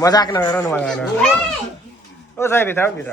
मजाक नगर न मलाई ओ जाइ भित्र भित्र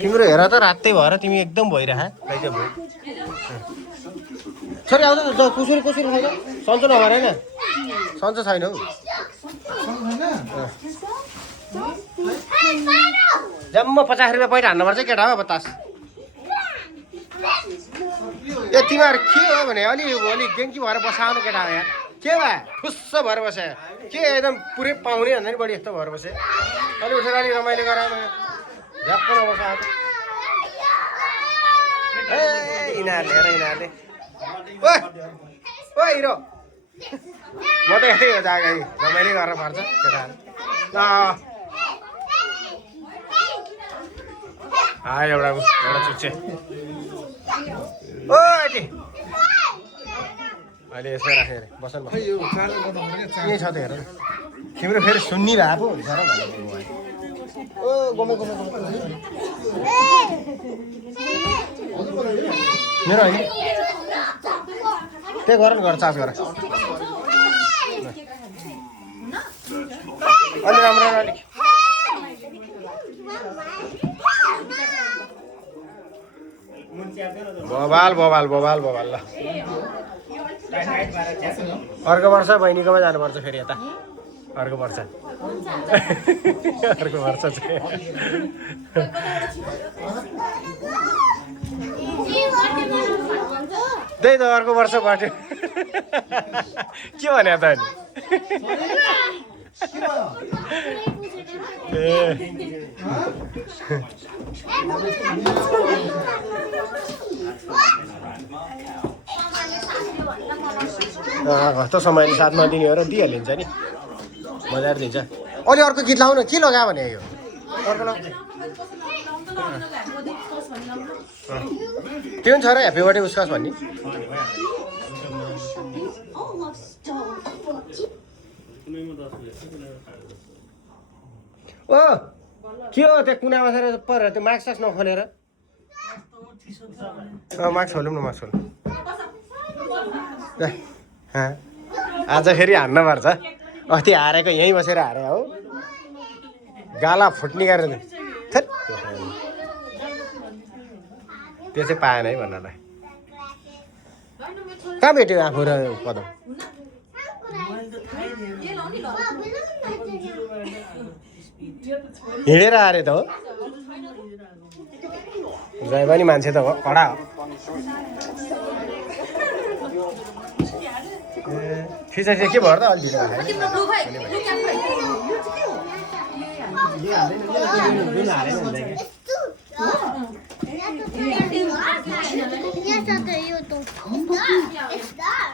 तिम्रो हेर त रातै भएर तिमी एकदम भइरह छोरी आउँछ त कसरी कसरी खान्छ सन्चो नभएर होइन सन्चो छैन हौ जम्मा 50 रुपियाँ पैसा हान्नुपर्छ केटा हो बतास ए तिमीहरू के हो भने अलि गेङ्की भएर बसाउनु केटा हो यहाँ के भयो खुस्स भएर बस्यो के एकदम पुरै पाउने भन्दा नि बढी यस्तो भएर बस्यो अलि उठेर अलि रमाइलो गराउनु झ्याप्प नबसाएको ए यिनीहरूले ओ हिरो म त यस्तै हो जागा रमाइलो गरेर पर्छ केटाहरू एउटा चुच्चे ओ आटी अहिले यसो राखेँ अरे बस के छ त हेर तिम्रो फेरि सुन्निरहेको हुन्छ र ओ गोमे मेरो होइन त्यही गर न गर चार्ज गर अलि राम्रो अलिक बबाल ल अर्को वर्ष बहिनीकोमा जानुपर्छ फेरि यता अर्को वर्ष चाहिँ त्यही त अर्को वर्ष बाटो के भने त कस्तो समयले साथ नदिने हो र दिइहालिन्छ नि मजाले दिन्छ अलि अर्को गीत लाउनु के लगायो भने यो अर्को त्यो छ र ह्याप्पी बर्थडे उस्कास भन्ने ओ के हो त्यो कुनामा छ पर त्यो मास्क सास नखोलेर मास्क खोलौँ न मास्क खोलौँ आज फेरि हान्न पर्छ अस्ति हारेको यहीँ बसेर हारे हो गाला फुट्ने गरेर त्यो चाहिँ पाएन है भन्नलाई कहाँ भेट्यो आफू र पदम हिँडेर हारे त हो जय पनि मान्छे त हो कडा हो खिचा के भयो त अलि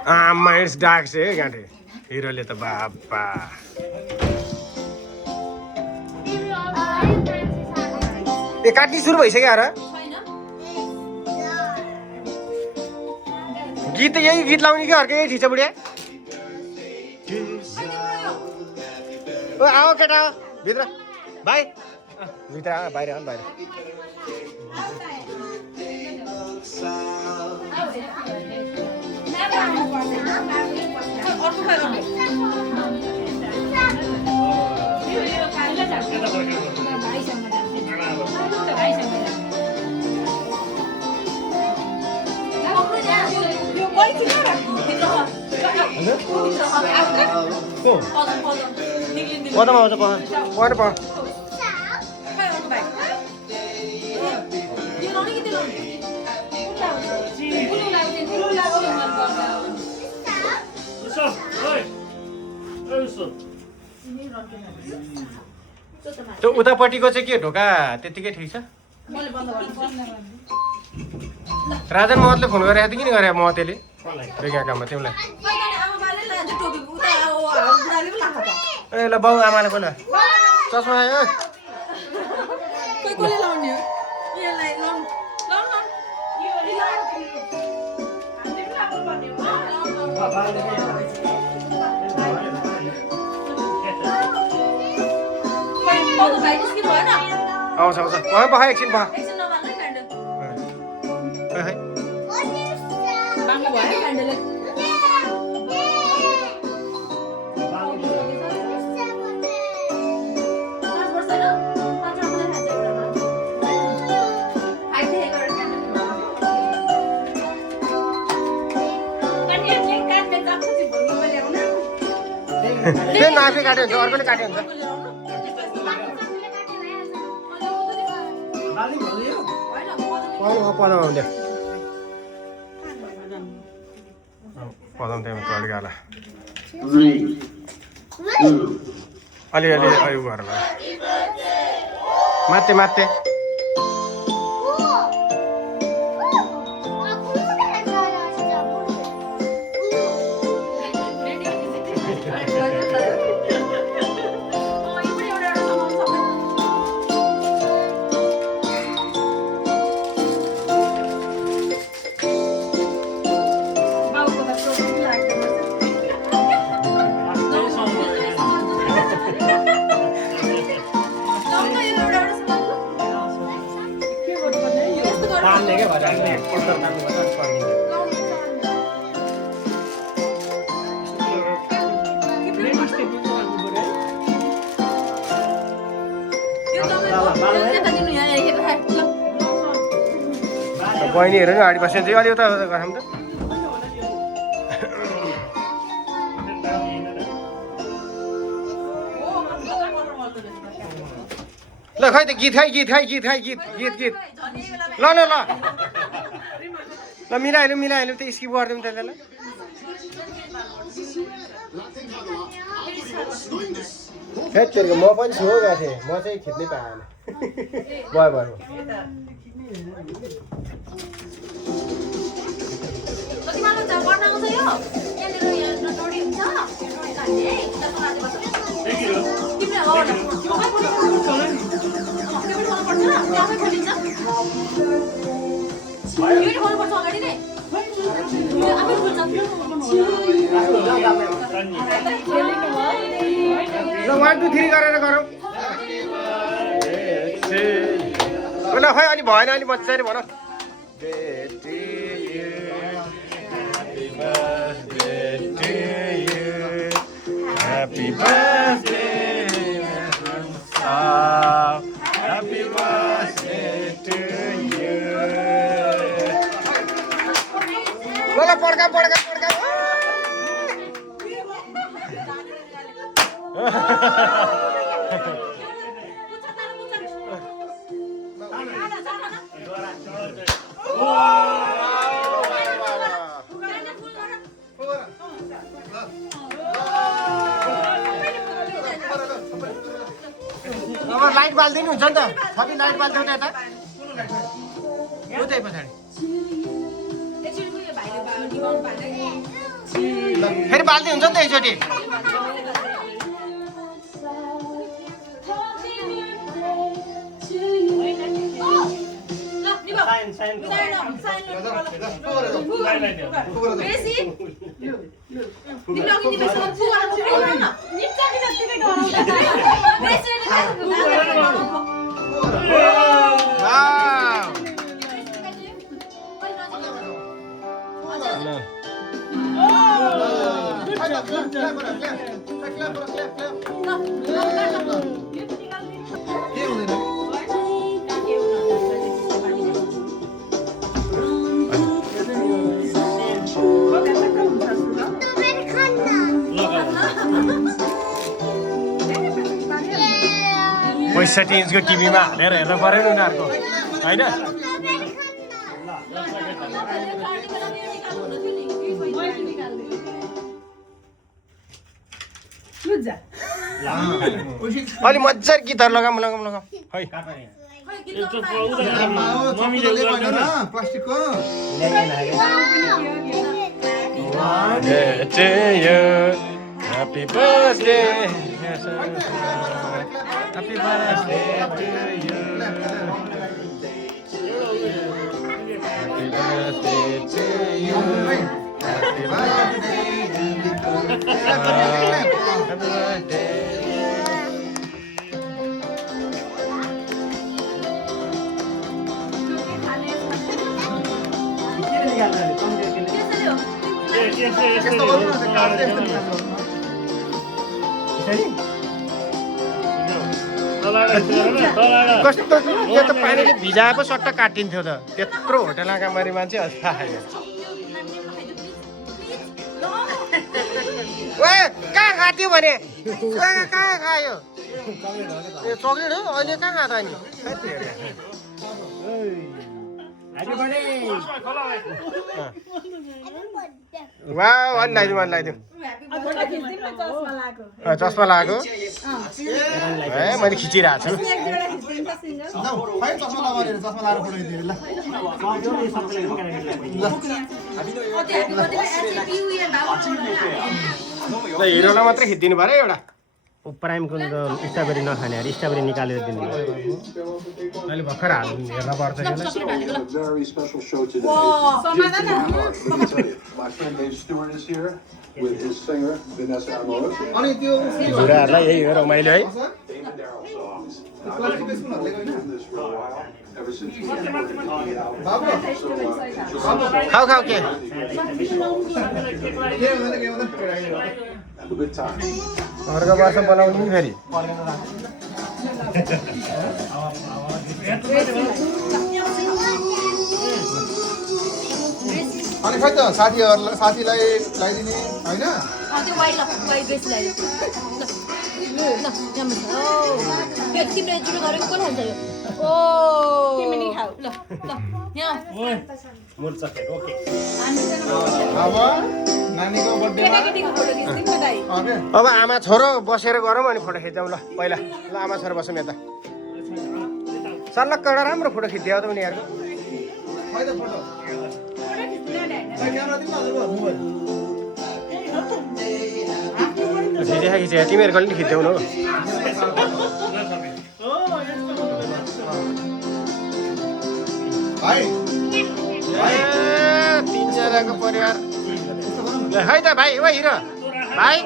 आमा इट्स डार्क से गाँठे हिरोले त बाबा ए काट्ने सुरु भइसक्यो र गीत यही गीत लाउने कि अर्कै ठिचा बुढिया ओ आओ केटा भित्र भाइ भित्र बाहिर बाहिर पदम आउँछ पढ त्यो उतापट्टिको चाहिँ के ढोका त्यतिकै ठिक छ राजन महतले फोन गरेको थियो किन गरे महतेले बेगा काममा तिमीलाई ए ल बाउ आमाले बोल चस्मा आयो आउँछ आउँछ पख एकछिन खै त्यो नाफे काट्यो हुन्छ अर्कोले काट्यो हुन्छ पदमाउँदै पदम त्यहाँ तड्काला अलिअलि उयो गरेर मात्ते मात्ते बहिनीहरू नि अगाडि बसेर चाहिँ अलि उता गरौँ त ल खै त गीत गीत ल ल ल ल मिलाइहाल्यो त स्किप गरिदिउँ त्यसलाई हेत्तेरिको म पनि छु गएको थिएँ म चाहिँ खिच्नै पाएन भयो ल 1 2 3 गरेर गरौँ ल खै अलि भएन अलि मजाले भन Happy birthday, happy birthday to you. Lola, porca. Light बाल्दिनु हुन्छ नि त सबै लाइट बाल्दिनु त यता उतै पछाडि फेरि बाल्दै हुन्छ नि त एकचोटि पैसा टिन्सको टिभीमा हालेर हेर्नु पऱ्यो नि उनीहरूको होइन अलि मजाले गीतहरू लगाऊँ है Happy birthday, happy birthday to you. Happy birthday to you. Happy birthday. Happy birthday. यस्तो गर्नु न त्यो काट्दै यस्तो निकाल्नु कस्तो यो त पानीले भिजाए पो सट्ट काटिन्थ्यो त त्यत्रो होटेल आँखामारी मान्छे कहाँ खाथ्यो भने कहाँ खायो ए चक्लेट हो अहिले कहाँ खाँदा नि वा अलि लगाइदिउँ चस्मा लगाएको ए मैले खिचिरहेको छु हिरोलाई मात्रै खिचिदिनु पऱ्यो एउटा प्राइमको स्ट्रबेरी नखाने अरे स्ट्रबेरी निकालेर दिनु अहिले भर्खर हेर्न पर्छ झुराहरूलाई यही हो रमाइलो है खाऊ खाऊ के अर्को वर्ष बनाउने नि फेरि अनि खै त साथीलाई लगाइदिने होइन अब आमा छोरो बसेर गरौँ अनि फोटो खिच्छौँ ल पहिला ल आमा छोरो बसौँ यता सल्लक्क एउटा राम्रो फोटो खिचिदियो त उनीहरूको खिचे तिमीहरूको पनि खिच्देऊ न तिनजनाको परिवार है त भाइ ओ हिरो भाइ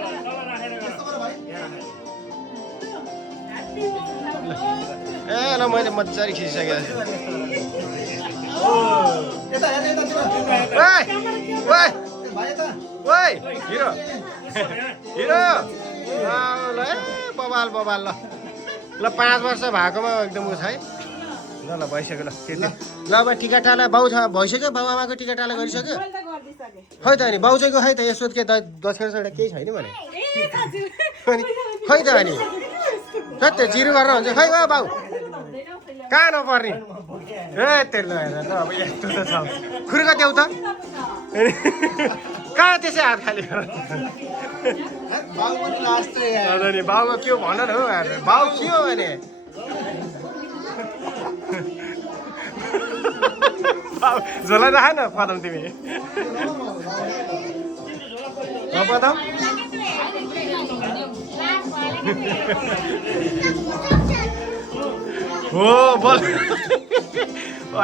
ए ल मैले मजाले खिचिसकेको छु हिरो हिरो ल बबाल बबाल ल ल 5 वर्ष भएकोमा एकदम उस है ल ल भइसक्यो ल त्यति ल अब टिका टाला बाउ छ भइसक्यो बाउ आमाको टिका टाला गरिसक्यो खै त अनि बाउ चाहिँको खै त यसो के दक्षिण सडा केही छैन भने खै त अनि सत्य जिरो गरेर हुन्छ खै वा बाउ कहाँ नपर्ने ए त्यसले हेर त अब यस्तो त छ खुर्का देऊ त कहाँ त्यसै हात खाली बाउको के हो भन न हौ बाउ के हो भने झोला राख न पदम तिमी पदम हो बोल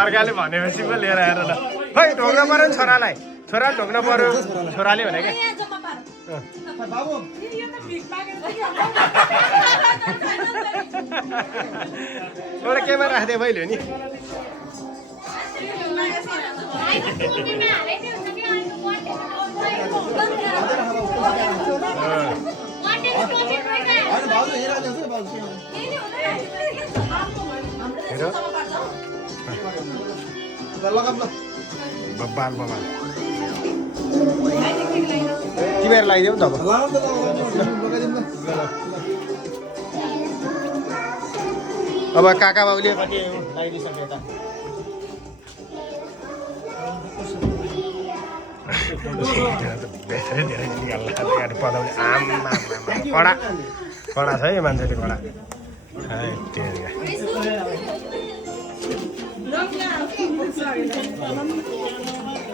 अर्काले भनेपछि पो लिएर आएर ल खै ढोग्न पर्यो नि छोरालाई छोरा ढोग्न पर्यो छोराले भने क्या एउटा केमा राख्दै मैले नि बबाल बबाल तिमीहरू लगाइदेऊ नि त अब काका बाबुले कति लगाइदिइसक्यो त धेरै धेरै पदाउने आमा कडा कडा छ है मान्छेले कडा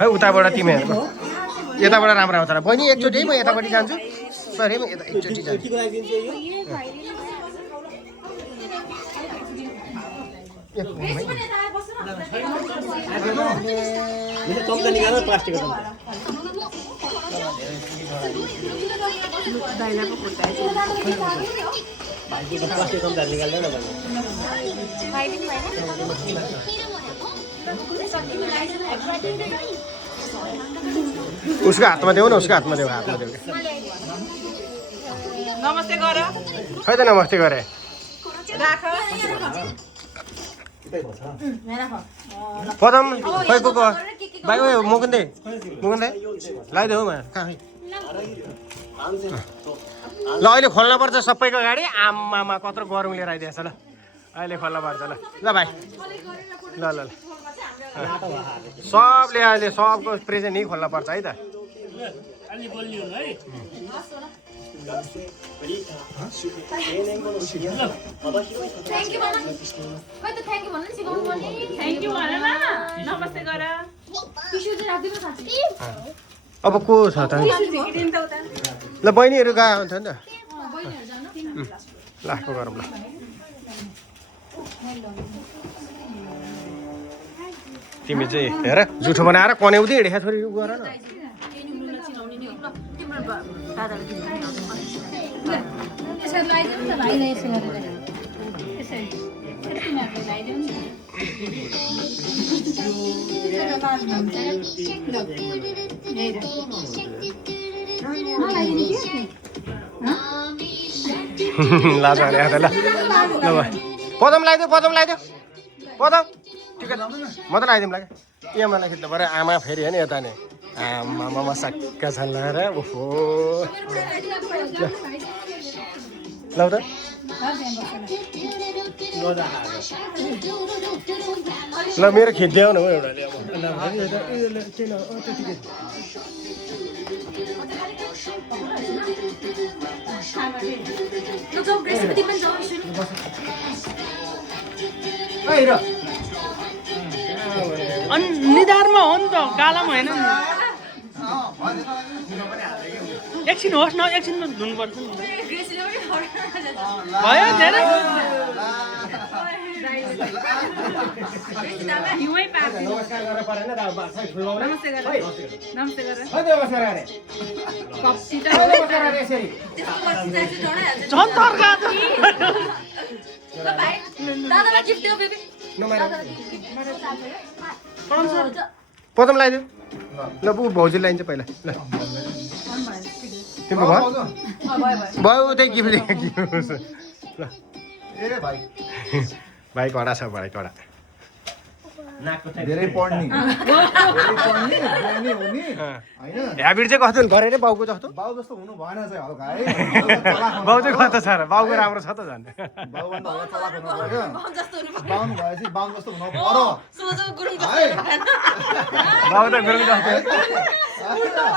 है उताबाट तिमीहरूको यताबाट राम्रो आउँछ बहिनी एकचोटि है म यतापट्टि जान्छु सर है म यता एकचोटि जान्छु उसको हातमा देऊ न उसको हातमा देऊ हातमा देऊ नमस्ते गर खै त नमस्ते गरे राख पदम खै को भाइ ओ मुकुन्दे लगाइदेऊ म कहाँ ल अहिले खोल्न पर्छ सबैको गाडी आमामा कत्रो गरौँ लिएर आइदिएछ ल अहिले खोल्न पर्छ ल भाइ ल ल ल सबले अहिले सबको प्रेजेन्ट यहीँ खोल्न पर्छ है त थ्याङ्क यू भन न नमस्ते गर अब को छ त ल बहिनीहरू गएको हुन्छ नि त लास्टको गरौँ ल तिमी चाहिँ हेर जुठो बनाएर कन्याउँदै हिँडेको छोरी गर न लाज भने ल पदम लगाइदेऊ पदम ठिकै म त लगाइदिउँ लाग्यो ए मलाई खिच्नु पऱ्यो आमा फेरि होइन यता नि आमामा सक्का छन् लगाएर ओहो ल त ल मेरो खिचिदेऊ न हौ एउटाले निधारमा हो नि त गालामा होइन नि एकछिन होस् न एकछिनमा धुनुपर्छ नि भयो धेरै पदम लगाइदियो ल बु भाउजू लगाइन्छ पहिला ल तिम्रो भयो भयो त्यही गिफ्ट ल भाइ कडा छ भाइ कडा धेरै पढ्ने ह्याबिट चाहिँ कस्तो गरेर बाउको जस्तो बाउ जस्तो हुनु भएन चाहिँ हल्का है बाउ चाहिँ कस्तो छ र बाउको राम्रो छ त झन् बाउभन्दा हल्का चलाक हुनु पर्यो बाउनु भएपछि बाउ जस्तो हुनु पर्यो है बाउ त गुरुङ जस्तो अलि चलाक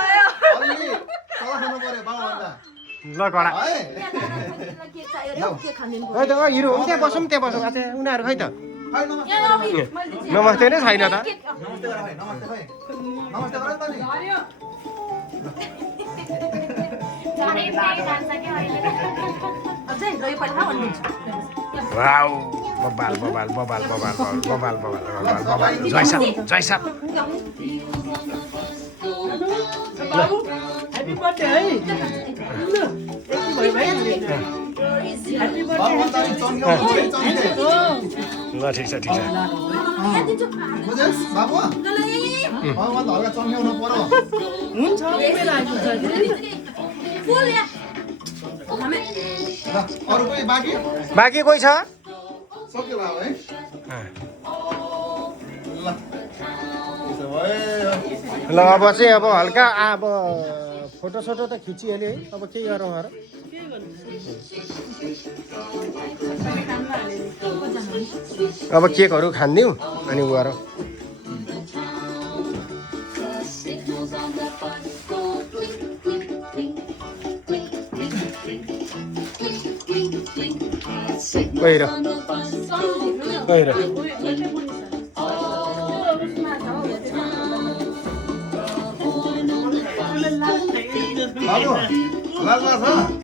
हुनु पर्यो बाउभन्दा ल कडा है खै त हिरो हो त्यहाँ बसौँ अच्छा उनीहरू खै त हाय नमस्ते नमस्ते नै छैन त नमस्ते गर भाइ नमस्ते भाइ नमस्ते गर त नि वाउ बबाल जय साहब ह्याप्पी बर्थडे है बाउभन्दा नि चम्क्याउनु ल ठिक छ बुझेस् बाबु बाउभन्दा हल्का चम्क्याउनु पर्यो हुन्छ ल अरू कोही बाँकी कोही छ सक्यो बाबु है ल त्यसो भए ल अब चाहिँ अब हल्का अब फोटो सोटो त खिचिहाल्यो है अब के गरौँ अरू अब केकहरू खानिदिउँ अनि उ गरौँ गएर बाबु लाज छ